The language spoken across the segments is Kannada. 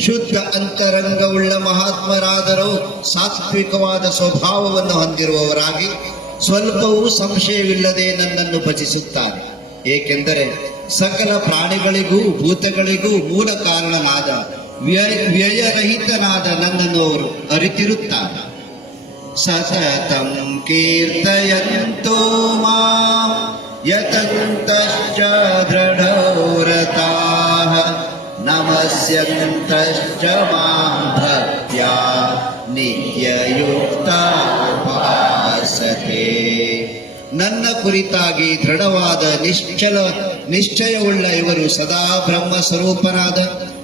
ಶುದ್ಧ ಅಂತರಂಗವುಳ್ಳ ಮಹಾತ್ಮರಾದರೂ ಸಾತ್ವಿಕವಾದ ಸ್ವಭಾವವನ್ನು ಹೊಂದಿರುವವರಾಗಿ ಸ್ವಲ್ಪವೂ ಸಂಶಯವಿಲ್ಲದೆ ನನ್ನನ್ನು ಭಜಿಸುತ್ತಾರೆ. ಏಕೆಂದರೆ ಸಕಲ ಪ್ರಾಣಿಗಳಿಗೂ ಭೂತಗಳಿಗೂ ಮೂಲ ಕಾರಣನಾದ ವ್ಯಯ, ವ್ಯಯರಹಿತನಾದ ನನ್ನನ್ನು ಅವರು ಅರಿತಿರುತ್ತಾರೆ. ಸತತಂ ಕೀರ್ತಯಂತೋ ಮಾಂ ಯತಂತಶ್ಚ ನಮಸ್ಯಂತಶ್ಚ ಮಾಂ ಭಕ್ತ್ಯಾ ನಿತ್ಯಯುಕ್ತ ಉಪಾಸತೆ ನನ್ನ ಕುರಿತಾಗಿ ದೃಢವಾದ ನಿಶ್ಚಲ, ನಿಶ್ಚಯವುಳ್ಳ ಇವರು ಸದಾ ಬ್ರಹ್ಮ ಸ್ವರೂಪನಾದ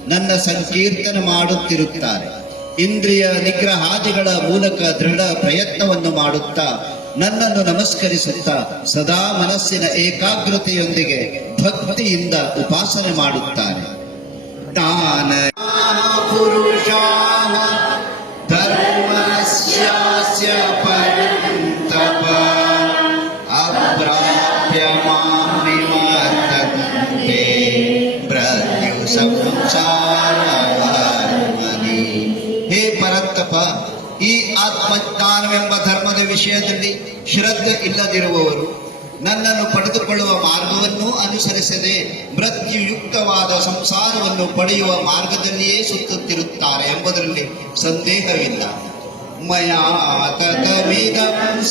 ನನ್ನ ಸಂಕೀರ್ತನ ಮಾಡುತ್ತಿರುತ್ತಾರೆ. ಇಂದ್ರಿಯ ನಿಗ್ರಹಾದಿಗಳ ಮೂಲಕ ದೃಢ ಪ್ರಯತ್ನವನ್ನು ಮಾಡುತ್ತಾ ನನ್ನನ್ನು ನಮಸ್ಕರಿಸುತ್ತಾ ಸದಾ ಮನಸ್ಸಿನ ಏಕಾಗ್ರತೆಯೊಂದಿಗೆ ಭಕ್ತಿಯಿಂದ ಉಪಾಸನೆ ಮಾಡುತ್ತಾರೆ. ತಾನ ಪುರುಷಾಃ ಧರ್ಮಸ್ಯಾಸ್ಯ ಪರಂತಪ ಅಪ್ರಾಪ್ಯ ಮಾಂ ನಿವರ್ತಂತೆ ಮೃತ್ಯು ಸಂಸಾರವರ್ಮಣಿ ಹೇ ಪರಂತಪ ಈ ಆತ್ಮಜ್ಞಾನವೆಂಬ ಧರ್ಮದ ವಿಷಯದಲ್ಲಿ ಶ್ರದ್ಧೆ ಇಲ್ಲದಿರುವವರು ನನ್ನನ್ನು ಪಡೆದುಕೊಳ್ಳುವ ಮಾರ್ಗವನ್ನು ಅನುಸರಿಸದೆ ಮೃತ್ಯುಯುಕ್ತವಾದ ಸಂಸಾರವನ್ನು ಪಡೆಯುವ ಮಾರ್ಗದಲ್ಲಿಯೇ ಸುತ್ತುತ್ತಿರುತ್ತಾರೆ ಎಂಬುದರಲ್ಲಿ ಸಂದೇಹವಿಲ್ಲ. ಮಯಾ ತತಮಿದಂ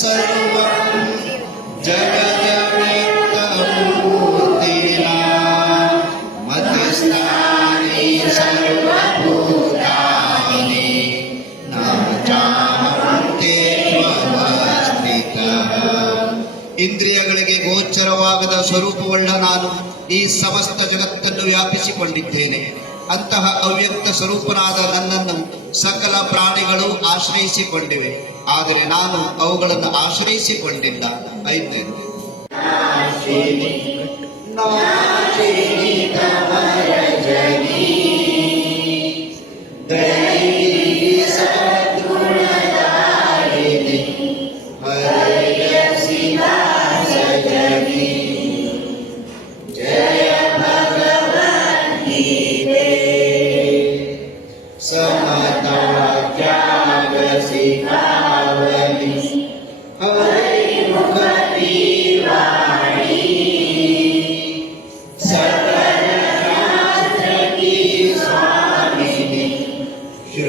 ಸ್ವರೂಪವುಳ್ಳ ನಾನು ಈ ಸಮಸ್ತ ಜಗತ್ತನ್ನು ವ್ಯಾಪಿಸಿಕೊಂಡಿದ್ದೇನೆ. ಅಂತಹ ಅವ್ಯಕ್ತ ಸ್ವರೂಪನಾದ ನನ್ನನ್ನು ಸಕಲ ಪ್ರಾಣಿಗಳು ಆಶ್ರಯಿಸಿಕೊಂಡಿವೆ. ಆದರೆ ನಾನು ಅವುಗಳನ್ನು ಆಶ್ರಯಿಸಿಕೊಂಡಿಲ್ಲ. ಐದನೇದು.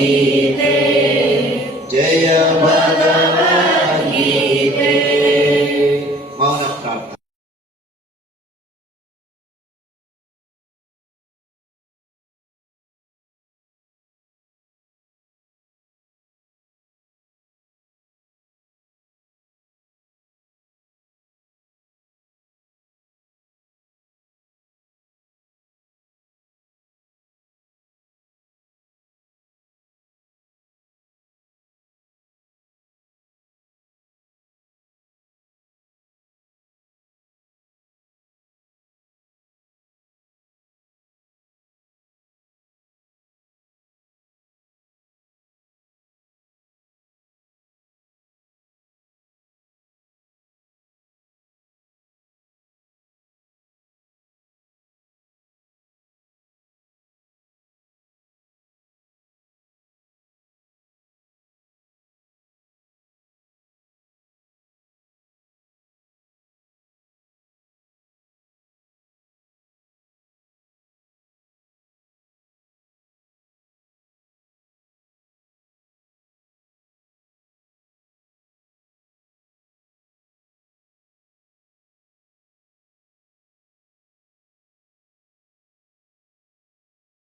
Amen.